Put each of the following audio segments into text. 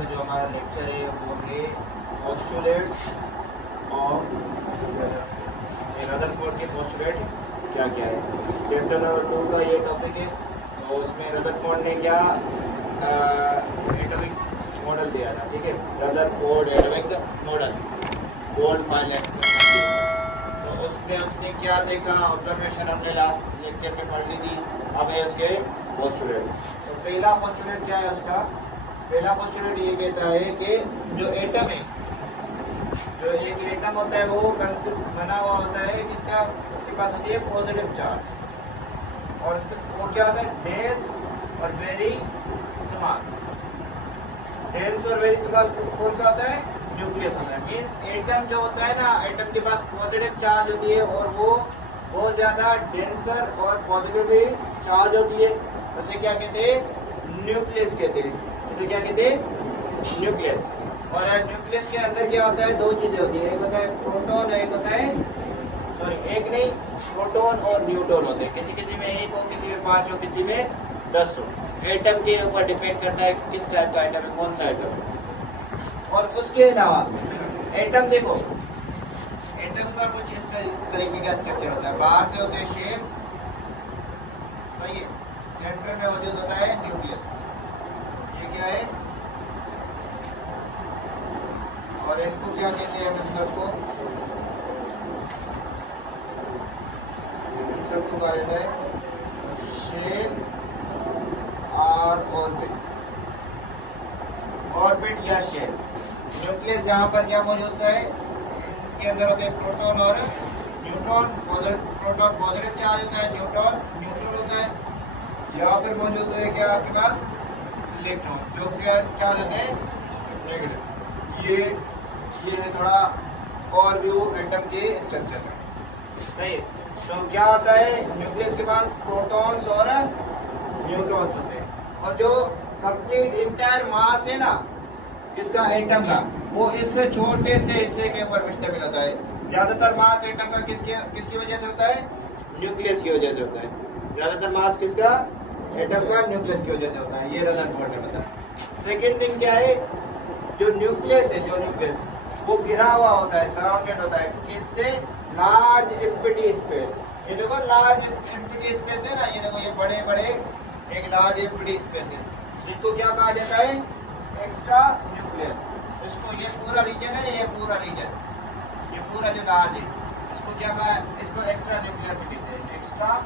का जो हमारा लेक्चर है वो है पोस्टुलेट्स ऑफ रदरफोर्ड के पोस्टुलेट क्या क्या है। चैप्टर नंबर 2 का ये टॉपिक है। तो उसमें रदरफोर्ड ने क्या एटॉमिक मॉडल दिया था, ठीक है, Rutherford atomic model gold file experiment. तो उसमें उसने क्या देखा, ऑब्जर्वेशन हमने लास्ट लेक्चर में पढ़ ली थी। अब है उसके पोस्टुलेट। तो पहला पोस्टुलेट क्या है उसका? पहला पोस्टुलेट ये कहता है कि जो एटम है, जो एक एटम होता है वो कंसिस्ट बना हुआ होता है किसका, उसके पास होती है पॉजिटिव चार्ज, और वो क्या होता है डेंस और वेरी स्मॉल। डेंस और वेरी स्मॉल कौन सा होता है? न्यूक्लियस होता है। मींस एटम जो होता है ना, एटम के पास पॉजिटिव चार्ज होती है और वो बहुत ज्यादा डेंसर और पॉजिटिव चार्ज होती है। उसे क्या कहते हैं? न्यूक्लियस कहते हैं। उसे क्या कहते हैं? न्यूक्लियस। और न्यूक्लियस के अंदर क्या होता है? दो चीजें होती है, एक होता है प्रोटॉन, एक होता है एक नहीं, प्रोटॉन और न्यूट्रॉन होते हैं। किसी किसी में एक हो, किसी में 5 हो, किसी में 10 हो। एटम के ऊपर डिपेंड करता है किस टाइप का एटम है, कौन सा एटम है। और उसके अलावा एटम देखो, एटम का कुछ इस तरीके का स्ट्रक्चर होता है। बाहर से होते हैं शेल, सही है, सेंटर में मौजूद होता है न्यूक्लियस। ये क्या है? और इनको क्या कहते हैं? सबको कहा जाता है शेल और ऑर्बिट। ऑर्बिट या शेल। न्यूक्लियस जहाँ पर क्या मौजूद है, इसके अंदर होते हैं प्रोटॉन और न्यूट्रॉन। प्रोटॉन पॉजिटिव चार्ज होता है, न्यूट्रॉन न्यूट्रल होता है। यहाँ पर मौजूद है क्या आपके पास? इलेक्ट्रॉन, जो क्या चार्ज होते हैं नेगेटिव। ये है थोड़ा और व्यू एटम के स्ट्रक्चर का, सही है। तो क्या होता है? न्यूक्लियस के पास प्रोटॉन्स और न्यूट्रॉन्स होते हैं, और जो कंप्लीट इंटायर मास है ना इसका एटम का, वो इस छोटे से हिस्से के ऊपर मुश्तमिल होता है। ज्यादातर मास एटम का किसकी वजह से होता है? न्यूक्लियस की वजह से होता है। ज्यादातर मास किसका? एटम का न्यूक्लियस की वजह से होता है। ये रदरफोर्ड ने बताया। सेकेंड थिंग क्या है? जो न्यूक्लियस है, जो न्यूक्लियस वो घिरा हुआ होता है, सराउंडेड होता है किससे? Large empty space. ये देखो लार्ज एम्प्टी स्पेस है ना, ये देखो ये बड़े बड़े एक लार्ज एम्प्टी स्पेस है, जिसको क्या कहा जाता है? Extra nuclear. इसको ये पूरा रीजन है, ये पूरा रीजन, ये पूरा जो लार्ज है, इसको क्या कहा? इसको एक्स्ट्रा न्यूक्लियर भी कहते हैं। एक्स्ट्रा,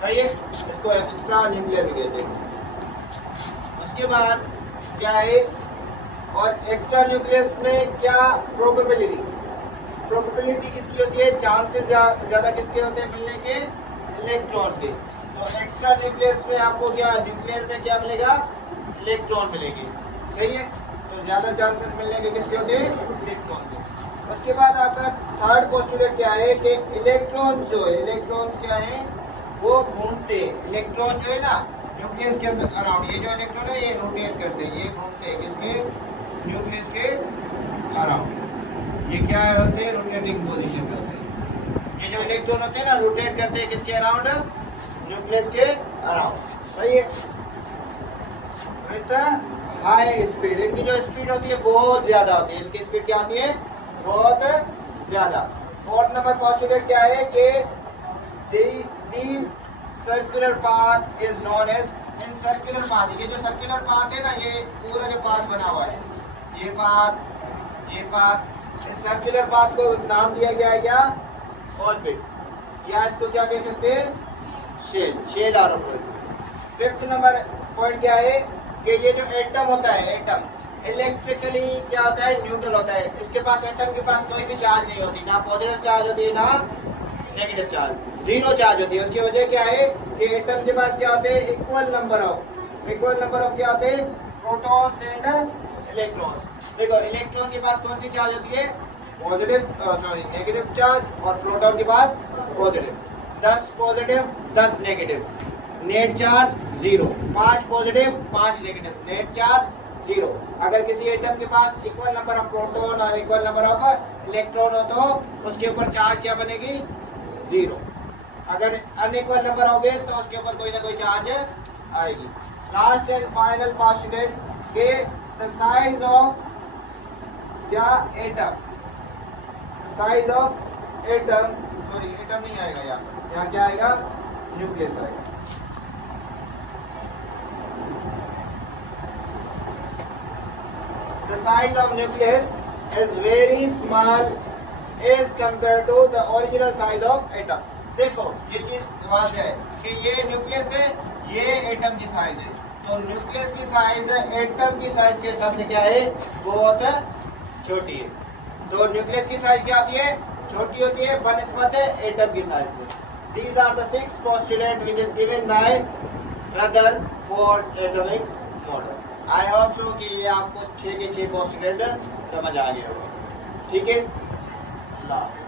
सही है, इसको एक्स्ट्रा न्यूक्लियर भी कहते हैं। उसके बाद क्या है? और एक्स्ट्रा न्यूक्लियस में क्या प्रोबेबिलिटी? प्रोबेबिलिटी किसकी होती है? चांसेस ज्यादा किसके होते हैं मिलने के? इलेक्ट्रॉन के। तो एक्स्ट्रा न्यूक्लियस में आपको क्या, न्यूक्लियर में क्या मिलेगा? इलेक्ट्रॉन मिलेगी, सही है। तो ज्यादा चांसेस मिलने के किसके होते हैं? इलेक्ट्रॉन के। उसके बाद आपका थर्ड पोस्टुलेट क्या है कि इलेक्ट्रॉन जो है, इलेक्ट्रॉन्स क्या है? वो घूमते। इलेक्ट्रॉन जो है ना न्यूक्लियस के अंदर अराउंड, ये जो इलेक्ट्रॉन है ये रोटेट करते हैं, ये घूमते हैं किसके? न्यूक्लियस के अराउंड। ये क्या होते हैं? रोटेटिंग पोजीशन में होते हैं। ये जो इलेक्ट्रॉन होते हैं ना रोटेट करते हैं किसके अराउंड? न्यूक्लियस के अराउंड, सही है। विद हाई स्पीड, इनकी जो स्पीड होती है बहुत ज्यादा होती है। इनकी स्पीड क्या होती है? बहुत ज्यादा। फोर्थ नंबर पोस्टुलेट क्या है कि these circular path is known as, in circular path, ये जो सर्कुलर पाथ है ना, ये पूरा जो पाथ बना हुआ है, ये पाथ, इस सर्कुलर पाथ को नाम दिया गया है क्या? ऑर्बिट, या इसको क्या कह सकते हैं? शेल और ऑर्बिट। फिफ्थ नंबर पॉइंट क्या है कि ये जो एटम होता है, एटम इलेक्ट्रिकली क्या होता है? न्यूट्रल होता है। इसके पास, एटम के पास कोई भी चार्ज नहीं होती, ना पॉजिटिव चार्ज होती है ना नेगेटिव चार्ज, जीरो चार्ज होती है। उसकी वजह क्या है कि एटम के पास क्या होते हैं? इक्वल नंबर ऑफ क्या होते हैं? Protons and electrons. देखो इलेक्ट्रॉन के पास कौन सी चार्ज होती है? नेगेटिव चार्ज, और प्रोटॉन के पास positive. 10 positive 10 negative, net charge 0। 5 positive 5 negative, net charge 0। अगर किसी एटम के पास इक्वल नंबर ऑफ प्रोटॉन और इक्वल नंबर ऑफ इलेक्ट्रॉन हो तो उसके ऊपर चार्ज क्या बनेगी? 0। अगर अनइक्वल नंबर हो गए तो उसके ऊपर कोई ना कोई चार्ज आएगी। लास्ट एंड फाइनल पोस्टुलेट के द साइज ऑफ क्या atom, size of atom, sorry atom नहीं आएगा यहाँ क्या आएगा, न्यूक्लियस आएगा। The size of nucleus is very small as compared to the original size of atom. देखो ये चीज वाज़ेह है कि ये न्यूक्लियस है, ये एटम की साइज है, तो न्यूक्लियस की साइज एटम की साइज के हिसाब से क्या है, बहुत छोटी है। तो न्यूक्लियस की साइज क्या होती है, छोटी होती है बनिस्बत एटम की साइज से। These are the 6 postulates which is given by Rutherford atomic model. I hope so कि ये आपको 6 के 6 पोस्टुलेट समझ आ गए होंगे। ठीक है, अल्लाह हाफ़िज़।